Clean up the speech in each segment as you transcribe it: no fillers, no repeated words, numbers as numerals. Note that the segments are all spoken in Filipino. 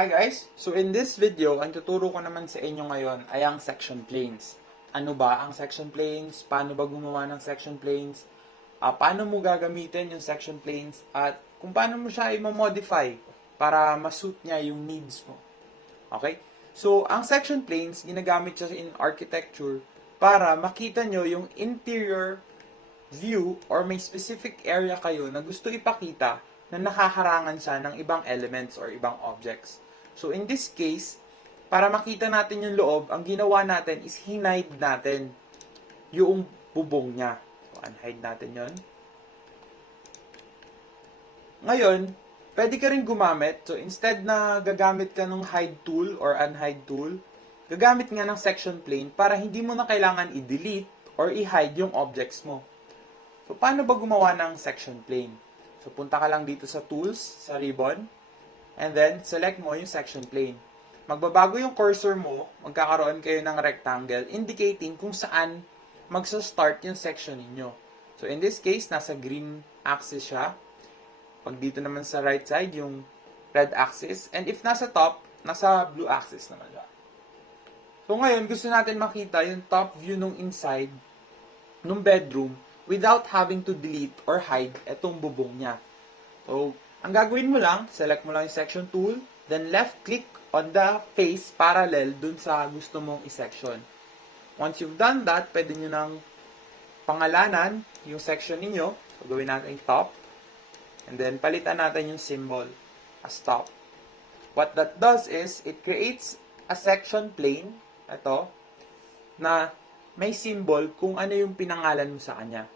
Hi guys! So in this video, ang tuturo ko naman sa inyo ngayon ay ang section planes. Ano ba ang section planes? Paano ba gumawa ng section planes? Paano mo gagamitin yung section planes? At kung paano mo siya i-modify para ma-suit niya yung needs mo. Okay? So, ang section planes, ginagamit siya in architecture para makita nyo yung interior view or may specific area kayo na gusto ipakita na nakaharangan siya ng ibang elements or ibang objects. So in this case, para makita natin yung loob, ang ginawa natin is hinide natin yung bubong niya. So unhide natin yon. Ngayon, pwede ka rin gumamit. So instead na gagamit ka ng hide tool or unhide tool, gagamit nga ng section plane para hindi mo na kailangan i-delete or i-hide yung objects mo. So, paano ba gumawa ng section plane? So, punta ka lang dito sa Tools, sa Ribbon, and then, select mo yung section plane. Magbabago yung cursor mo, magkakaroon kayo ng rectangle, indicating kung saan magsa-start yung section ninyo. So, in this case, nasa green axis siya. Pag dito naman sa right side, yung red axis. And if nasa top, nasa blue axis naman siya. So, ngayon, gusto natin makita yung top view nung inside, nung bedroom, without having to delete or hide itong bubong niya. So, ang gagawin mo lang, select mo lang yung section tool, then left-click on the face parallel dun sa gusto mong i-section. Once you've done that, pwede nyo nang pangalanan yung section ninyo. So, gawin natin yung top. And then, palitan natin yung symbol as top. What that does is, it creates a section plane, ito, na may symbol kung ano yung pinangalan mo sa kanya.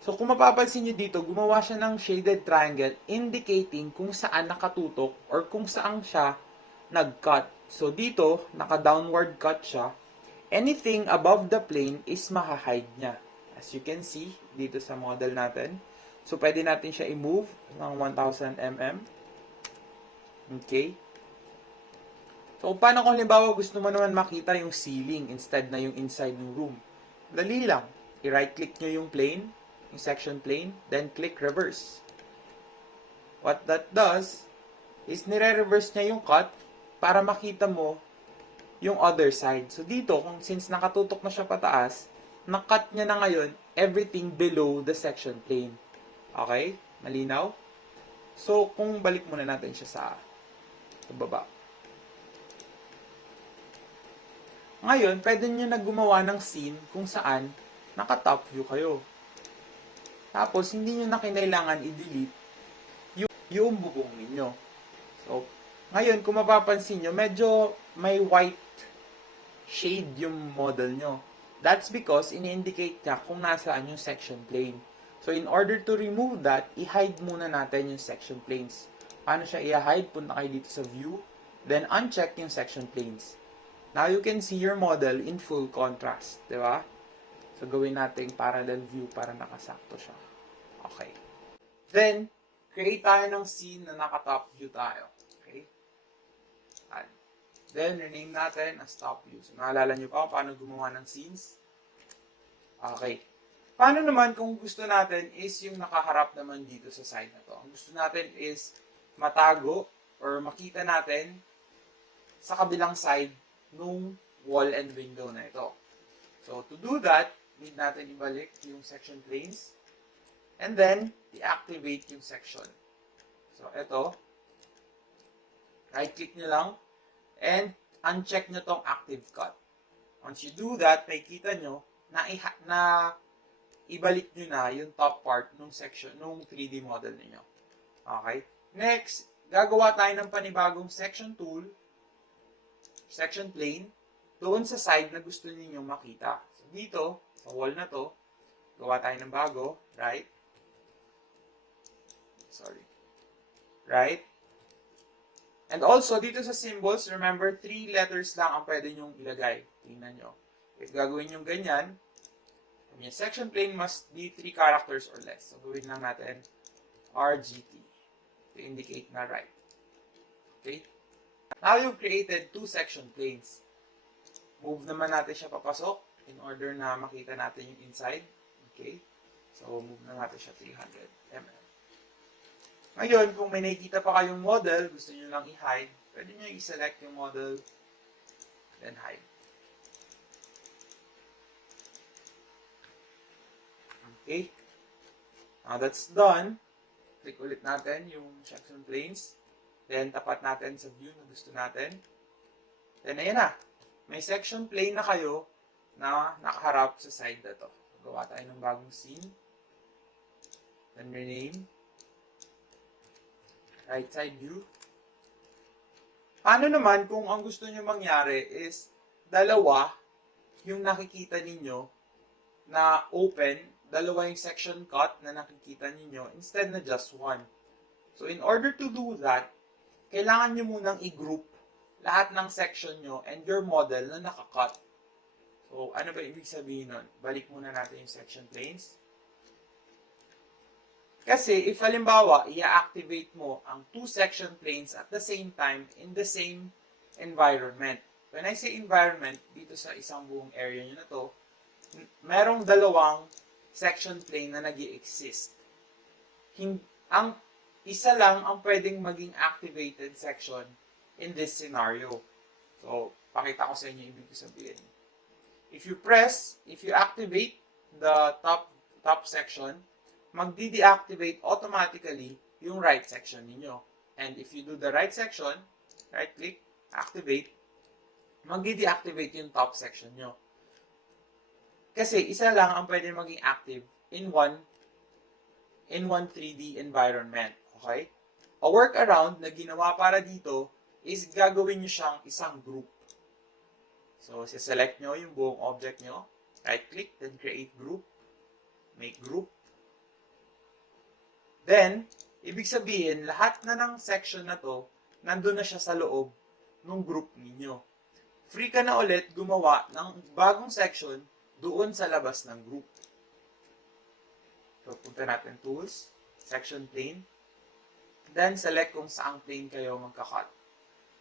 So, kung mapapansin nyo dito, gumawa siya ng shaded triangle indicating kung saan nakatutok or kung saan siya nag-cut. So, dito, naka-downward cut siya. Anything above the plane is maha-hide niya. As you can see, dito sa model natin. So, pwede natin siya i-move ng 1000 mm. Okay. So, paano kung halimbawa gusto mo naman makita yung ceiling instead na yung inside ng room? Dali lang. I-right-click nyo yung plane, yung section plane, then click reverse. What that does is nire-reverse niya yung cut para makita mo yung other side. So dito, kung since nakatutok na siya pataas, na-cut niya na ngayon everything below the section plane. Okay? Malinaw? So, kung balik muna natin siya sa baba. Ngayon, pwede nyo na gumawa ng scene kung saan naka-top view kayo. Tapos, hindi nyo na kinailangan i-delete yung bubong ninyo. So, ngayon, kung mapapansin nyo, medyo may white shade yung model nyo. That's because, ini-indicate niya kung nasaan yung section plane. So, in order to remove that, i-hide muna natin yung section planes. Paano siya i-hide? Punta kayo dito sa view, then uncheck yung section planes. Now, you can see your model in full contrast. Diba? So, gawin natin parallel view para nakasakto siya. Okay. Then, create tayo ng scene na naka-top view tayo. Okay? And then, rename natin as top view. So, naalala nyo pa paano gumawa ng scenes? Okay. Paano naman kung gusto natin is yung nakaharap naman dito sa side na to? Ang gusto natin is matago or makita natin sa kabilang side nung wall and window na ito. So, to do that, need natin ibalik yung section planes and then deactivate yung section. So, ito, right-click nyo lang and uncheck nyo tong active cut. Once you do that, makikita nyo na ibalik nyo na yung top part nung section, nung 3D model niyo. Okay? Next, gagawa tayo ng panibagong section tool, section plane, doon sa side na gusto ninyong makita. So, dito, sa wall na to, gawa tayo ng bago, right? Sorry. Right? And also, dito sa symbols, remember, 3 letters lang ang pwede nyong ilagay. Tingnan nyo. If gagawin nyo ganyan, yung section plane must be 3 characters or less. So, gawin lang natin RGT to indicate na right. Okay? Now, you've created 2 section planes. Move naman natin siya papasok in order na makita natin yung inside. Okay? So, move na natin siya 300 mm. Ngayon, kung may nakikita pa kayong model, gusto nyo lang i-hide, pwede nyo i-select yung model, then hide. Okay. Now that's done. Click ulit natin yung section planes. Then, tapat natin sa view na gusto natin. Then, ayan na. May section plane na kayo na nakaharap sa side na to. Gawa tayo ng bagong scene. Then, rename. Right side view. Paano naman kung ang gusto nyo mangyari is dalawa yung nakikita ninyo na open, dalawa yung section cut na nakikita ninyo instead na just one. So, in order to do that, kailangan nyo munang i-group lahat ng section nyo and your model na nakakat. So, ano ba ibig sabihin nun? Balik muna natin yung section planes. Kasi, if halimbawa, i-activate mo ang two section planes at the same time in the same environment. When I say environment, dito sa isang buong area nyo na to, merong dalawang section plane na nag-i-exist. Ang isa lang ang pwedeng maging activated section in this scenario. So, pakita ko sa inyo yung ibig sabihin. If you activate the top section, magdi-deactivate automatically yung right section ninyo. And if you do the right section, right click, activate, magdi-deactivate yung top section nyo. Kasi isa lang ang pwede maging active in one 3D environment. Okay? A workaround na ginawa para dito is gagawin nyo siyang isang group. So, select nyo yung buong object nyo, right click, then create group, make group. Then, ibig sabihin, lahat na ng section na to, nandun na siya sa loob ng group ninyo. Free ka na ulit gumawa ng bagong section doon sa labas ng group. So, punta natin Tools, Section Plane. Then, select kung saang plane kayo magkakat.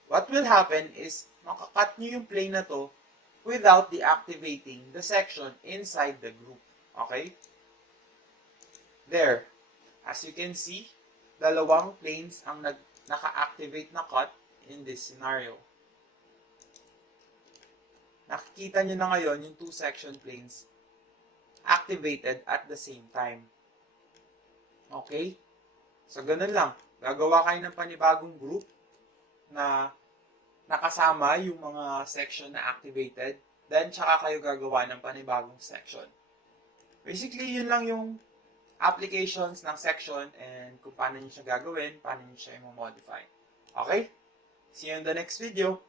What will happen is, makakat nyo yung plane na to without deactivating the section inside the group. Okay? There. As you can see, dalawang planes ang naka-activate na cut in this scenario. Nakikita nyo na ngayon yung two section planes activated at the same time. Okay? So, ganun lang. Gagawa kayo ng panibagong group na nakasama yung mga section na activated. Then, tsaka kayo gagawa ng panibagong section. Basically, yun lang yung applications ng section and kung paano nyo siya gagawin, paano nyo siya i-modify. Okay? See you in the next video.